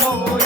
জানো